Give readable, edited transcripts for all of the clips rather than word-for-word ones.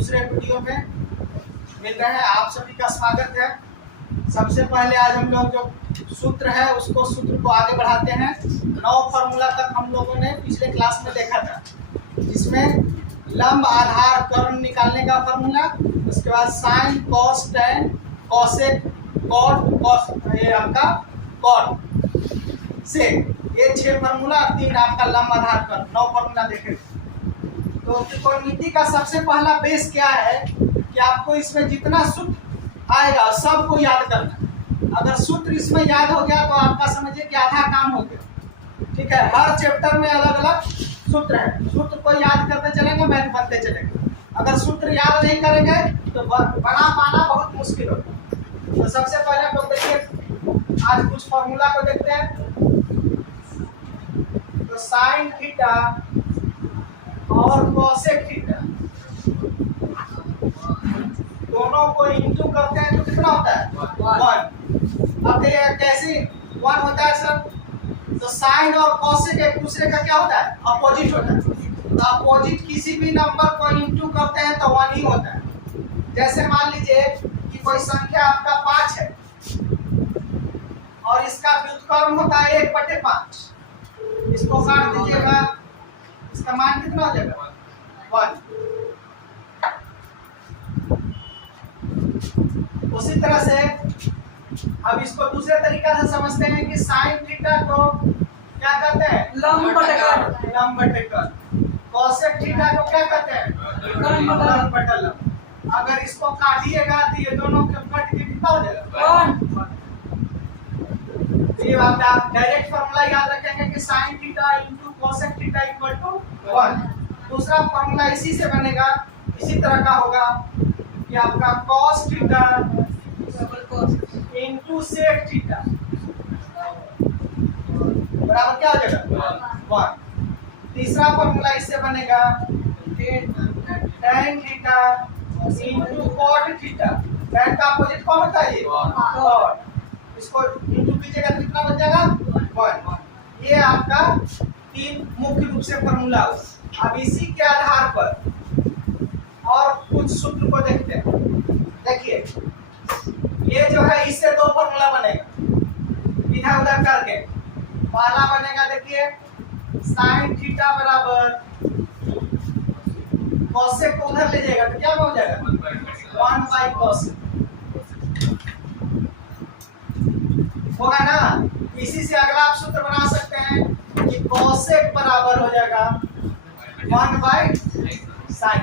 दूसरे वीडियो में मिल रहे हैं। आप सभी का स्वागत है। सबसे पहले आज हम लोग जो सूत्र है उसको सूत्र को आगे बढ़ाते हैं। 9 फार्मूला तक हम लोगों ने पिछले क्लास में देखा था, जिसमें लंब आधार कर्ण निकालने का फार्मूला, उसके बाद sine cos tan cosec cot cos ये आपका कॉट से ये 6 फार्मूला, 3 आपका लंब आधार कर्ण, 9 फार्मूला देखे। तो त्रिकोणमिति का सबसे पहला बेस क्या है कि आपको इसमें जितना सूत्र आएगा सबको याद करना। अगर सूत्र इसमें याद हो गया तो आपका समझिए कि आधा काम हो गया। ठीक है, हर चैप्टर में अलग अलग सूत्र है, सूत्र को याद करते चलेंगे, मैथ बनते चलेंगे। अगर सूत्र याद नहीं करेंगे तो बना पाना बहुत मुश्किल होगा। तो सबसे पहले हम लोग देखिए, आज कुछ फॉर्मूला को देखते हैं। तो साइन थीटा और कोसेक थीटा दोनों को इंटू करते हैं तो कितना होता है 1। अब ये कैसे 1 होता है सर? तो साइन और कोसेक एक दूसरे का क्या होता है? अपोजिट होता है। तो अपोजिट किसी भी नंबर को इंटू करते हैं तो 1 ही होता है। जैसे मान लीजिए कि कोई संख्या आपका 5 है और इसका व्युत्क्रम होता है 1/5। इसको काट दीजिएगा, इसका मान कितना हो जाएगा 1। उसी तरह से अब इसको दूसरे तरीका से समझते हैं कि साइन थीटा को क्या कहते हैं? लंब बटे कर्ण। कोसेक थीटा को क्या कहते हैं? कर्ण बटे लंब। अगर इसको काटिएगा तो ये दोनों के कट के कितना हो जाएगा 1। ये आप डायरेक्ट फार्मूला याद रखेंगे कि sine theta into cosec theta equal to 1। दूसरा फार्मूला इसी से बनेगा, इसी तरह का होगा कि आपका cos theta into sec theta बराबर क्या हो जाएगा 1। तीसरा फार्मूला इससे बनेगा tan theta into cot theta. tan का अपोजिट कौन होता है? ये cot। इसको इंटू कीजिएगा तो कितना बन जाएगा 1। ये आपका 3 मुख्य रूप से फार्मूला। अब इसी के आधार पर और कुछ सूत्र को देखते हैं। देखिए, ये जो है इससे 2 फार्मूला बनेगा इधर उधर करके। पहला बनेगा, देखिए साइन थीटा बराबर कोसेक को उधर ले जाएगा तो क्या हो जाएगा 1/cos होगा ना। इसी से अगला आप सूत्र बना सकते हैं कि कोसेक बराबर हो जाएगा 1/sin।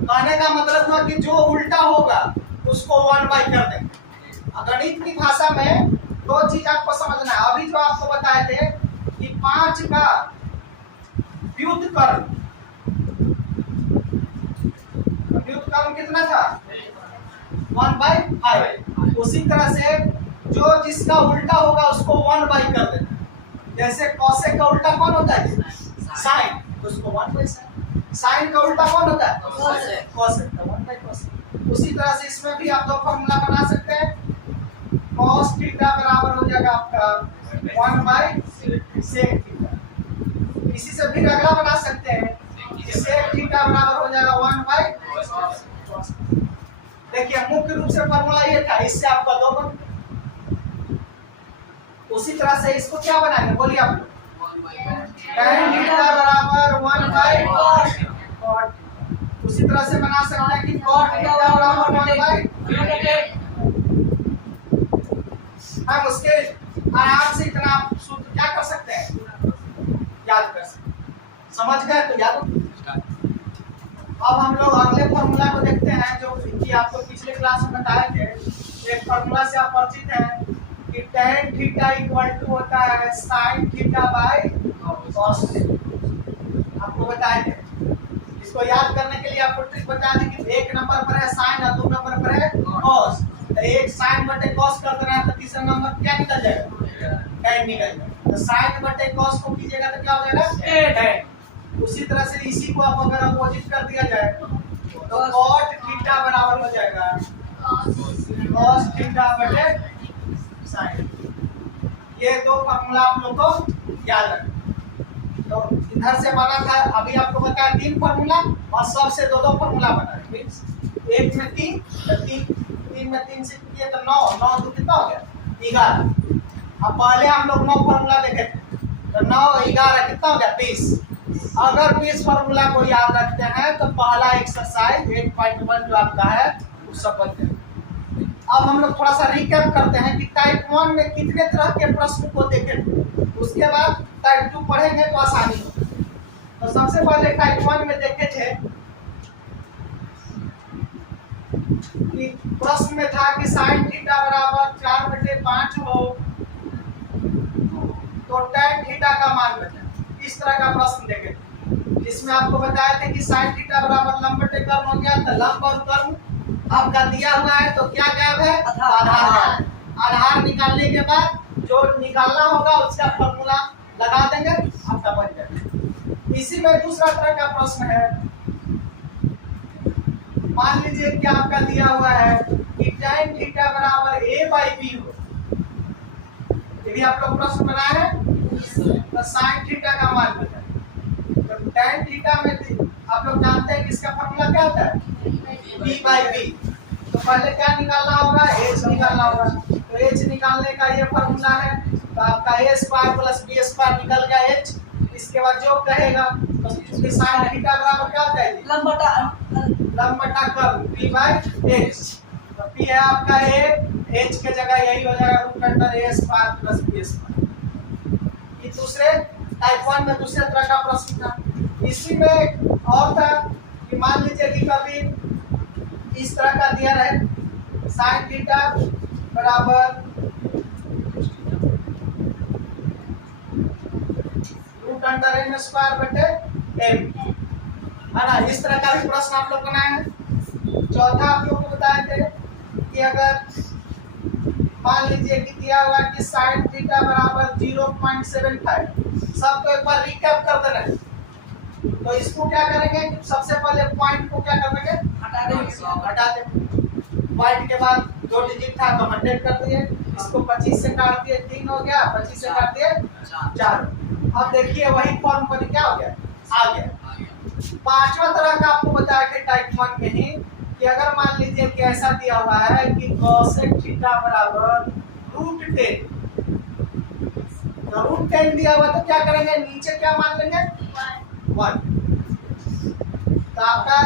कहने का मतलब हुआ कि जो उल्टा होगा उसको 1/, कर देंगे। गणित की भाषा में 2 चीज आपको समझना है। अभी जो आपको बताए थे कि 5 का व्युत्क्रम कितना था 1/5। उसी तरह से जो जिसका उल्टा होगा उसको 1/, कर देना। जैसे कोसेक का उल्टा कौन होता है? साइन, तो उसको 1/sin। साइन का उल्टा कौन होता है? कोसेक का 1/cos। उसी तरह से इसमें भी आप 2 फार्मूला बना सकते हैं। cos थीटा बराबर हो जाएगा आपका 1/sec थीटा। इसी से भी अगला बना सकते हैं कि sec थीटा बराबर हो जाएगा 1/cos। देखिए, मुख्य रूप से फार्मूला ये था, इससे आपका 2 बन। उसी तरह से इसको क्या बनाएंगे बोलिए आप लोग? tan थीटा बराबर 1/cot। उसी तरह से बना सकते हैं कि cot थीटा बराबर 1/, हम उसके आराम से इतना आप सूत्र क्या कर सकते हैं? याद कर सकते हैं। समझ गए तो याद। अब हम लोग अगले फार्मूला को देखते हैं जो कि आपको पिछले क्लास में बताए थे। एक फार्मूला से आप परिचित हैं कि tan थीटा इक्वल टू होता है sin theta by cos theta. आपको बताए थे। इसको याद करने के लिए आपको ट्रिक बता दें कि 1 नंबर पर है sin और 2 नंबर पर है cos। तो एक sin बटे cos कर देना है तो तीसरा नंबर क्या निकल जाएगा? tan निकल जाएगा। तो sin बटे cos को कीजिएगा तो क्या हो जाएगा? tan। उसी तरह से इसी को आप अगर अपोजिट कर दिया जाए तो cot थीटा बराबर हो जाएगा cos थीटा बटे sin। ये 2 फार्मूला आप लोग को याद रखना। तो इधर से बना था, अभी आपको बताया 3 फार्मूला और सबसे 2 फार्मूला बना है। मीन्स 1 में 3, 3 में 3 से किए तो 9, 9 तो कितना हो गया 11। अब पहले हम लोग 9 फार्मूला देखे थे, तो 9 11 कितना हो गया 20। अगर 20 फार्मूला को याद रखते हैं तो पहला एक्सरसाइज 8.1 जो आपका है वो सब बन जाएगा। अब हम लोग थोड़ा सा रिकैप करते हैं कि टाइप 1 में कितने तरह के प्रश्न को देखे थे, उसके बाद टाइप 2 पढ़ेंगे तो आसानी होगी। तो सबसे पहले टाइप 1 में देखे थे कि प्रश्न में था कि साइन थीटा बराबर 4/5 हो तो टैन थीटा का मान बताएं। इस तरह का प्रश्न देखे थे, जिसमें आपको बताया था कि साइन थीटा बराबर लंब बटे कर्म हो गया, तो लंब और कर्म आपका दिया हुआ है, तो क्या गायब है आधार। आधार निकालने के बाद जो निकालना होगा उसका फॉर्मूला लगा देंगे, आपका बन जाएगा। इसी में दूसरा तरह का प्रश्न है, मान लीजिए कि आपका दिया हुआ है कि tan थीटा बराबर a/b हो। यदि आप लोग प्रश्न बनाए हैं तो sin थीटा का मान बताएं। तो tan थीटा में आप लोग जानते हैं कि इसका फॉर्मूला क्या होता है b/b। तो पहले क्या निकालना होगा, h निकालना होगा। तो h निकालने का ये फॉर्मूला है, तो आपका a² + b² निकल गया h। इसके बाद जो कहेगा तो इसकी sin थीटा बराबर क्या होता है लंब बटा कर्म p/h। तो p है आपका a, h के जगह यही हो जाएगा √a² + b²। ये दूसरे टाइप 1 में दूसरे तरह का प्रश्न था। इसी में और था कि मान लीजिए कि कभी इस तरह का दिया रहे sin थीटा बराबर √m² है ना। इस तरह का भी प्रश्न आप लोग बनाए हैं। चौथा आप लोग को बताए थे कि अगर मान लीजिए कि दिया हुआ कि sin थीटा बराबर 0.75, सबको एक बार रिकैप कर देना है। तो इसको क्या करेंगे कि सबसे पहले पॉइंट को क्या कर देंगे हटा देंगे। पॉइंट के बाद जो डिजिट था तो 100 कर दिए, इसको 25 से काट दिए 3 हो गया, 25 से काट दिए 4। अब देखिए वही फॉर्म पर क्या हो गया आ गया। पांचवा तरह का आपको बताया कि टाइप 1 में ही कि अगर मान लीजिए कि ऐसा दिया हुआ है कि cosec थीटा बराबर √10, तो √10 दिया हुआ तो क्या करेंगे नीचे क्या मान लेंगे 1। तो आपका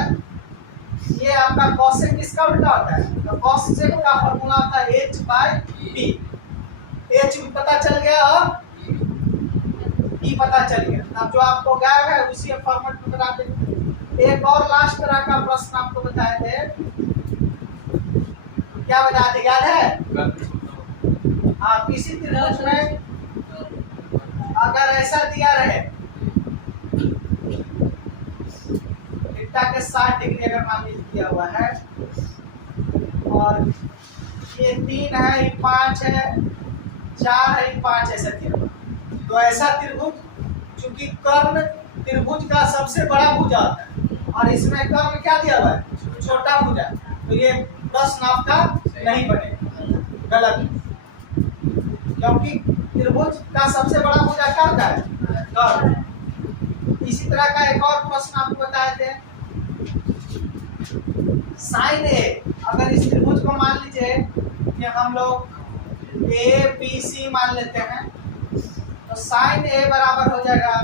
ये आपका cosec किसका उल्टा होता है, तो cosec का फॉर्मूला होता है h/p। h पता चल गया और p पता चल गया। अब जो आपको गायब है उसी फॉर्मेट में बता देंगे। एक और लास्ट तरह का प्रश्न आपको बताए थे, क्या बताए थे याद है? हाँ, किसी त्रिभुज में अगर ऐसा दिया रहे थीटा के 60 डिग्री अगर मान लीजिए दिया हुआ है और ये 3 है, ये 5 है, 4 है, ये 5 ऐसा दिया हुआ, तो ऐसा त्रिभुज चूंकि कर्ण त्रिभुज का सबसे बड़ा भुजा होता है और इसमें कर्ण क्या दिया हुआ है छोटा भुजा, तो ये प्रश्न आपका नहीं बनेगा, गलत। क्योंकि त्रिभुज का सबसे बड़ा भुजा क्या होता है कर्ण। इसी तरह का एक और प्रश्न आपको बताए थे, साइन ए, अगर इस त्रिभुज को मान लीजिए कि हम लोग ए बी सी मान लेते हैं, तो साइन ए बराबर हो जाएगा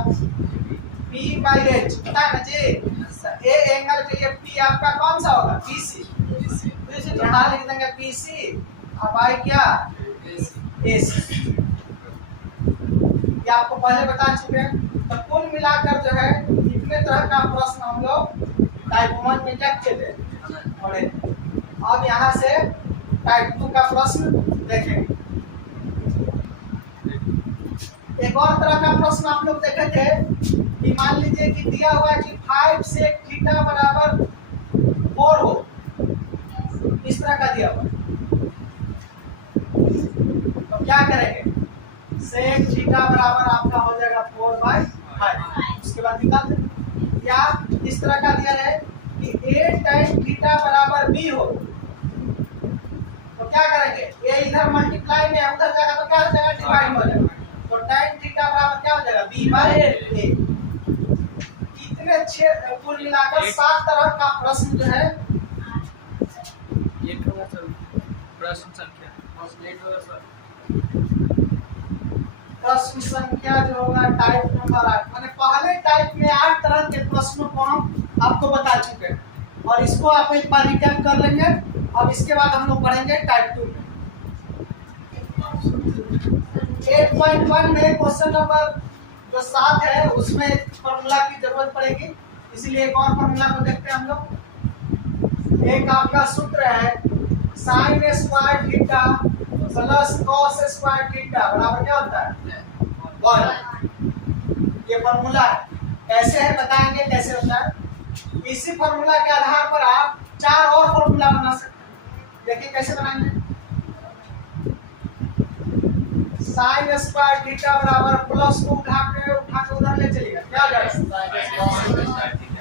p/h, पता है ना जी। ए एंगल के लिए p आपका कौन सा होगा PC, तो यहाँ लिख देंगे PC। अब आई क्या AC, ये आपको पहले बता चुके हैं। तो कुल मिलाकर जो है इतने तरह का प्रश्न हम लोग टाइप 1 में क्या थे पढ़े। अब यहाँ से टाइप 2 का प्रश्न देखेंगे। एक और तरह का प्रश्न आप लोग देखे थे कि मान लीजिए कि दिया हुआ है कि 5 sec थीटा बराबर 4 हो, इस तरह का दिया हुआ है, तो क्या करेंगे sec थीटा बराबर आपका हो जाएगा 4/5, उसके बाद निकाल देंगे। या इस तरह का दिया है कि a tan थीटा बराबर b हो, तो क्या करेंगे ये इधर मल्टीप्लाई में उधर जाएगा तो क्या हो जाएगा डिवाइड हो जाएगा, तो tan थीटा बराबर क्या हो जाएगा b/a। मिलाकर 7 तरह का प्रश्न जो है प्रश्न संख्या प्रश्न संख्या जो होगा टाइप नंबर 8, मैंने पहले टाइप में 8 तरह के प्रश्नों को हम आपको बता चुके हैं और इसको आप एक बार रिकैप कर लेंगे। अब इसके बाद हम लोग बढ़ेंगे टाइप 2 में। 8.1 में क्वेश्चन नंबर जो 7 है उसमें फॉर्मूला की जरूरत पड़ेगी, इसलिए एक और फॉर्मूला को देखते हैं हम लोग। एक आपका सूत्र है sign square theta plus cos square theta बराबर क्या होता है 1। ये फॉर्मूला है, कैसे है बताएंगे कैसे होता है। इसी फॉर्मूला के आधार पर आप 4 और फॉर्मूला बना सकते हैं। देखिए कैसे बनाएंगे। साइन स्क्वायर थीटा बराबर प्लस को उठा के उधर ले चलिएगा, क्या हो जाएगा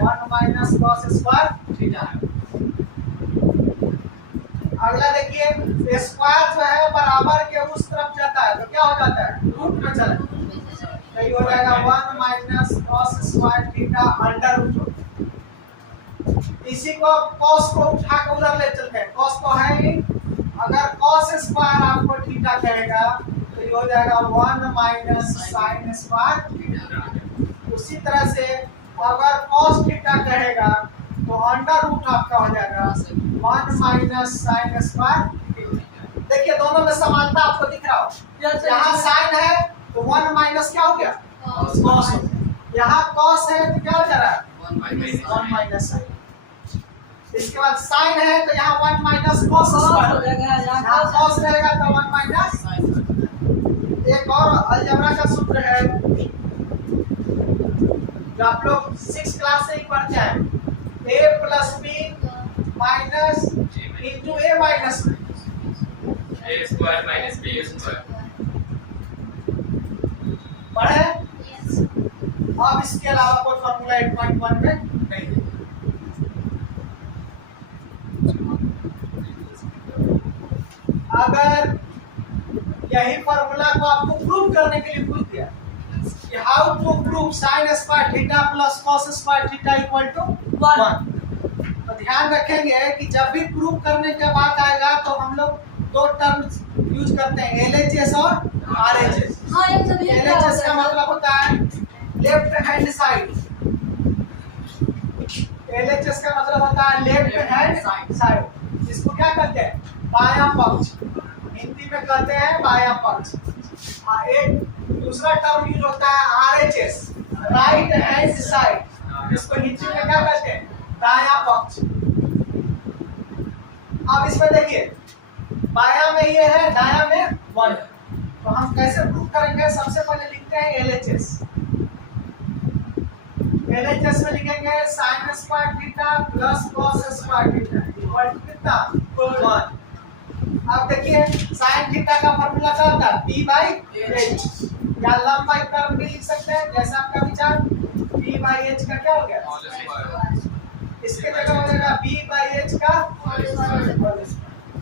1 माइनस कॉस स्क्वायर थीटा। अगला देखिए स्क्वायर जो है बराबर के उस तरफ जाता है तो क्या हो जाता है रूट में चला, तो ये हो जाएगा 1 minus cos square theta under root. इसी को कॉस को उठा के उधर ले चलते हैं, कॉस तो है ही, अगर कॉस स्क्वायर आपको थीटा कहेगा तो ये हो जाएगा 1 माइनस साइन स्क्वायर थीटा। उसी तरह से अगर कॉस थीटा कहेगा तो अंडर रूट आपका हो जाएगा 1 माइनस साइन स्क्वायर। देखिए दोनों में समानता आपको दिख रहा हो, यहाँ साइन है तो 1 माइनस क्या हो गया कॉस, यहाँ कॉस है तो क्या हो जा रहा है 1 माइनस साइन। इसके बाद साइन है तो यहाँ 1 माइनस कॉस स्क्वायर, यहाँ कॉस रहेगा तो 1 माइनस। एक और अलजेब्रा का सूत्र है जो आप लोग 6 क्लास से ही पढ़ते हैं, a plus B minus into A minus a square minus b square पढ़े। अब इसके अलावा कोई फॉर्मूला 8.1 में नहीं है। अगर यही फॉर्मूला को आपको प्रूव करने के लिए पूछ दिया कि how to prove sine square theta plus cos square theta equal to 1, तो ध्यान रखेंगे कि जब भी प्रूव करने के बाद आएगा तो हम लोग 2 टर्म्स यूज करते हैं, LHS और RHS। LHS का मतलब होता है लेफ्ट हैंड साइड, LHS का मतलब होता है लेफ्ट हैंड साइड। इसको क्या कहते हैं बायां पक्ष, हिंदी में कहते हैं बायां पक्ष। एक दूसरा टर्म यूज होता है RHS राइट हैंड साइड, इसको हिंदी में क्या कहते हैं दायां पक्ष। अब इसमें देखिए बायां में ये है दायां में 1, तो हम कैसे प्रूव करेंगे। सबसे पहले लिखते हैं LHS। LHS में लिखेंगे sine square theta plus cos square theta equal to कितना 1। अब देखिए साइन थीटा का फॉर्मूला क्या होता है p/h, या लंबाई कर्व भी लिख सकते हैं जैसा आपका विचार। p/h का क्या हो गया, इसके जगह हो जाएगा b/h का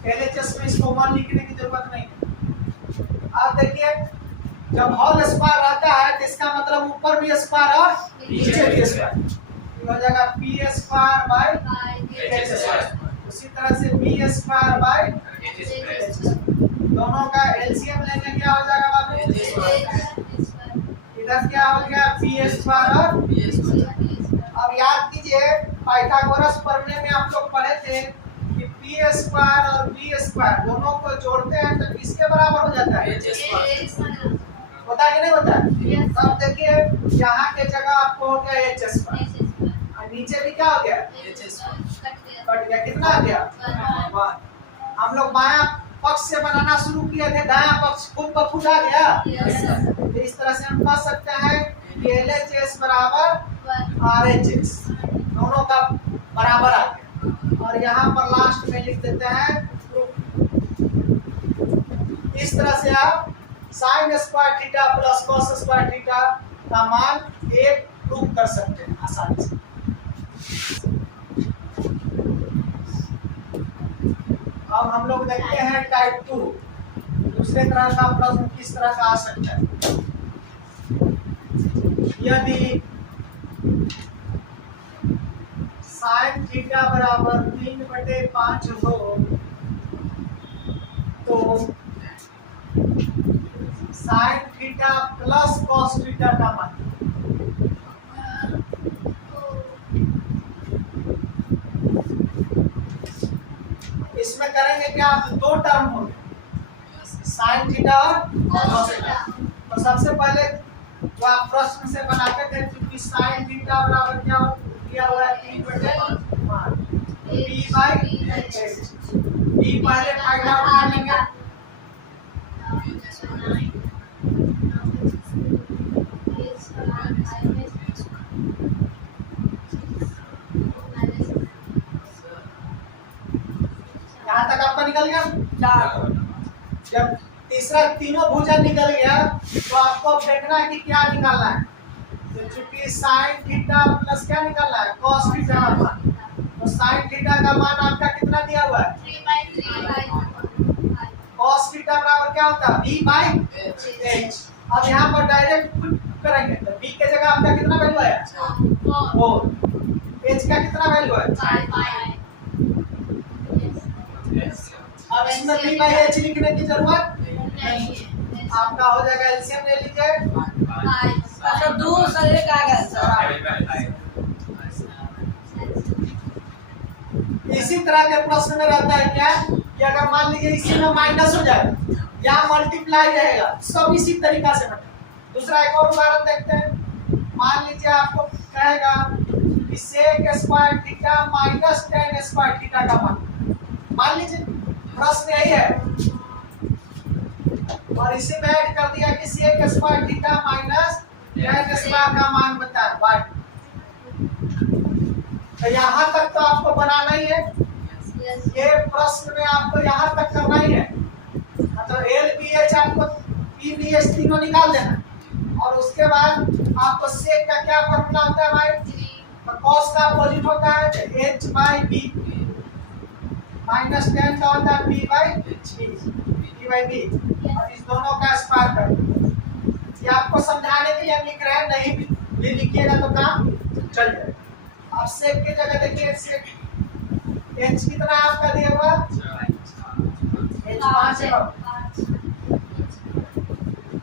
LHS में इसको 1 लिखने की जरूरत नहीं है। अब देखिए जब होल स्क्वायर रहता है तो इसका मतलब ऊपर भी स्क्वायर और नीचे भी स्क्वायर, हो जाएगा p square by h square. उसी तरह से b स्क्वायर बाय दोनों का एलसीएम लेंगे क्या हो जाएगा बाबू, इधर क्या हो गया p स्क्वायर और b स्क्वायर। अब याद कीजिए पाइथागोरस पढ़ने में आप लोग पढ़े थे कि p स्क्वायर और b स्क्वायर दोनों को जोड़ते हैं तो किसके बराबर हो जाता है, होता है कि नहीं होता है। तब देखिए यहाँ के जगह आपको हो गया h स्क्वायर और नीचे भी क्या हो गया कट गया, कितना आ गया 1। हम लोग बायां पक्ष से बनाना शुरू किए थे, दायां पक्ष खुद ब खुद आ गया। तो इस तरह से हम कह सकते हैं कि LHS बराबर RHS दोनों का बराबर आ गया। और यहाँ पर लास्ट में लिख देते हैं इस तरह से आप sign square theta plus cos square theta का मान 1 प्रूव कर सकते हैं आसानी से। अब हम लोग देखते हैं टाइप 2, दूसरे तरह का प्रश्न किस तरह का आ सकता है। यदि साइन थीटा बराबर 3/5 हो तो sine theta plus cos theta का मान इसमें करेंगे क्या, दो टर्म होंगे साइन थीटा और कॉस थीटा। तो सबसे पहले जो आप प्रश्न से बनाते थे, क्योंकि साइन थीटा बराबर क्या दिया हुआ है 3/5 p/h। p पहले फाइंड आउट कर लेंगे। यहाँ तक आपका निकल गया 4। जब तीसरा तीनों भुजा निकल गया तो आपको अब देखना है कि क्या निकालना है। तो चूंकि साइन थीटा प्लस क्या निकालना है, कॉस थीटा का मान। तो साइन थीटा का मान आपका कितना दिया हुआ है 3/3। कॉस थीटा बराबर क्या होता है b/h। अब यहाँ पर डायरेक्ट करेंगे तो b के जगह आपका कितना वैल्यू आया 4, h का कितना वैल्यू है। अब इसमें b/h लिखने की जरूरत नहीं है। आपका हो जाएगा एलसीएम ले लीजिए। सब दूसरे कागज। इसी तरह के प्रश्न में रहता है क्या कि अगर मान लीजिए इसी में माइनस हो जाए या मल्टीप्लाई रहेगा, सब इसी तरीका से बने। दूसरा एक और उदाहरण देखते हैं। मान लीजिए आपको कहेगा कि sec square theta minus tan square theta का मान लीजिए प्रश्न यही है, और इसी में ऐड कर दिया कि sec square theta minus tan square का मान बताए y। तो यहाँ तक तो आपको बनाना ही है, ये प्रश्न में आपको यहाँ तक करना ही है। मतलब एल बी एच आपको पी बी एच तीनों निकाल देना, और उसके बाद आपको सेक का क्या फॉर्मूला होता है भाई, तो कॉस का अपोजिट होता है h/b माइनस tan का होता है p/b, और इस दोनों का स्क्वायर कर। ये आपको समझाने के लिए लिख रहे हैं, नहीं भी लिखिएगा तो काम चल जाएगा। अब सेक की जगह देखिए सेक h कितना आपका दिया हुआ h 5 है,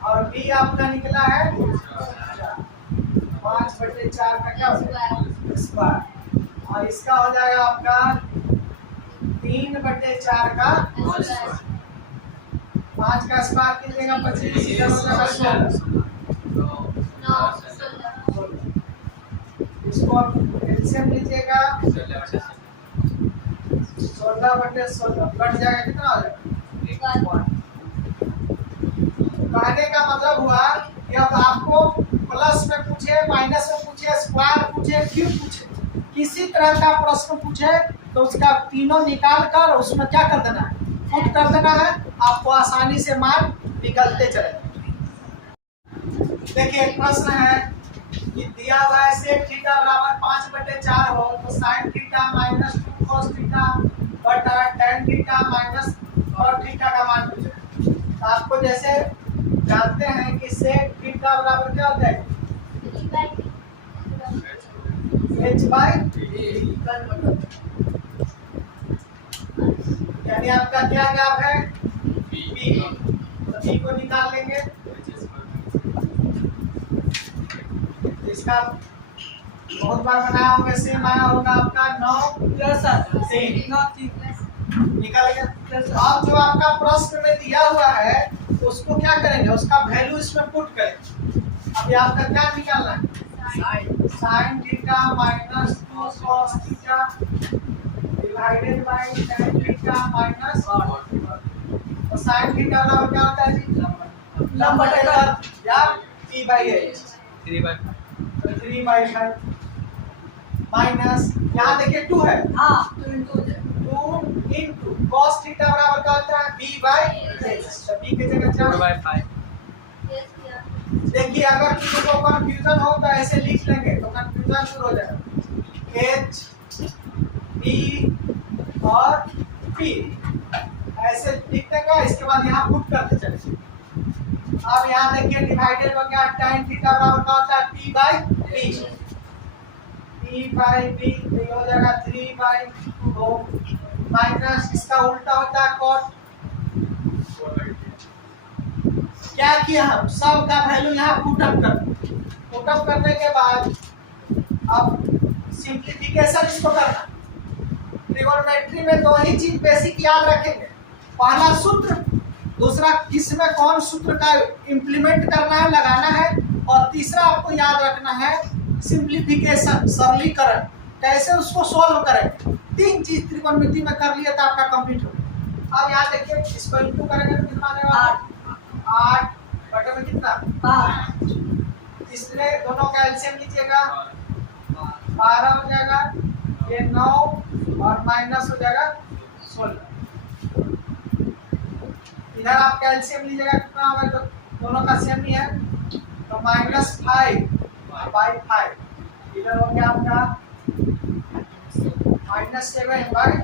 और b आपका निकला है 5/4 का क्या स्क्वायर, और इसका हो जाएगा आपका 3/4 का 5 का स्क्वायर कीजिएगा 25, इधर हो जाएगा 16। इसको एलसीएम लीजिएगा 16/16 कट जाएगा, कितना हो जाएगा। कहने का मतलब हुआ कि अब आपको प्लस में पूछे, माइनस में पूछे, स्क्वायर पूछे, क्यूब पूछे, किसी तरह का प्रश्न पूछे तो उसका तीनों निकाल कर उसमें क्या कर देना है, पुट कर देना है। आपको आसानी से मान निकलते चले। देखिए एक प्रश्न है कि दिया हुआ है sec थीटा बराबर 5/4 हो तो sin theta minus 2 cos theta बटा tan theta minus cos theta का मान पूछे। तो आपको जैसे जानते हैं कि sec थीटा बराबर क्या होता है h/b, यानी आपका क्या ग्राफ है b, तो b को निकाल लेंगे। इसका बहुत बार बनाया होगा, सेम आया होगा आपका 9 निकल गया। अब जो आपका प्रश्न में दिया हुआ है उसको क्या करेंगे, उसका वैल्यू इसमें पुट करेंगे। अब ये आपका क्या निकालना है, sine theta minus 2 cos theta divided by tan theta minus cos theta. तो साइन थीटा बराबर क्या होता है जी, लंब या p/h 3/5 माइनस यहाँ देखिए 2 है, हाँ 2 into cos थीटा बराबर क्या होता है b/h, तो b की जगह 4/5। देखिए अगर किसी को कंफ्यूजन हो तो ऐसे लिख लेंगे तो कंफ्यूजन शुरू हो जाएगा, h b और p ऐसे लिख देंगे। इसके बाद यहाँ पुट करते चले। अब यहाँ देखिए डिवाइडेड हो गया tan थीटा बराबर क्या होता है p/b, 3 बाई बी, तो ये हो जाएगा 3 बाई 2 माइनस इसका उल्टा होता है कॉट। क्या किया हम सब का वैल्यू यहाँ पुटअप करने के बाद अब सिंप्लीफिकेशन इसको करना। ट्रिगोनोमेट्री में दो ही चीज बेसिक याद रखेंगे, पहला सूत्र, दूसरा किसमें कौन सूत्र का इम्प्लीमेंट करना है, लगाना है, और तीसरा आपको याद रखना है सिंप्लीफिकेशन, सरलीकरण, कैसे उसको सॉल्व करें। तीन चीज त्रिकोणमिति में कर लिए तो आपका कंप्लीट हो गया। अब यहाँ देखिए इसको इंटू करेंगे तो कितना आएगा 8 बटे में कितना 5, इसलिए दोनों का एलसीएम लीजिएगा 12 हो जाएगा, ये 9 और माइनस हो जाएगा 16। इधर आप एलसीएम लीजिएगा कितना होगा, तो दोनों का सेम ही है, तो -5 बाई 5, इधर हो गया आपका -7 बाई 12,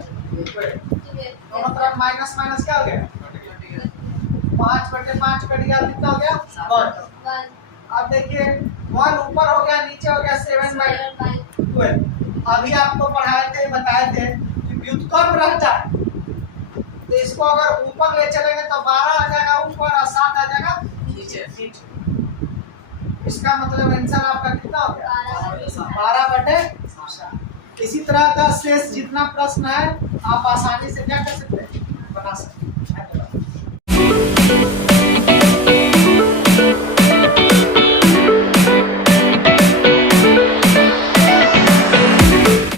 दोनों तरफ माइनस माइनस क्या हो गया 5 बटे 5 कट गया, कितना हो गया 1। अब देखिए 1 ऊपर हो गया, नीचे हो गया 7 बाई 12। अभी आपको पढ़ाए थे, बताए थे कि व्युत्क्रम रहता है, तो इसको अगर ऊपर ले चलेंगे तो 12 आ जाएगा ऊपर और 7 आ जाएगा नीचे। इसका मतलब आंसर आपका कितना हो गया 12 बटे 7। इसी तरह का शेष जितना प्रश्न है आप आसानी से क्या कर सकते हैं, बना सकते हैं।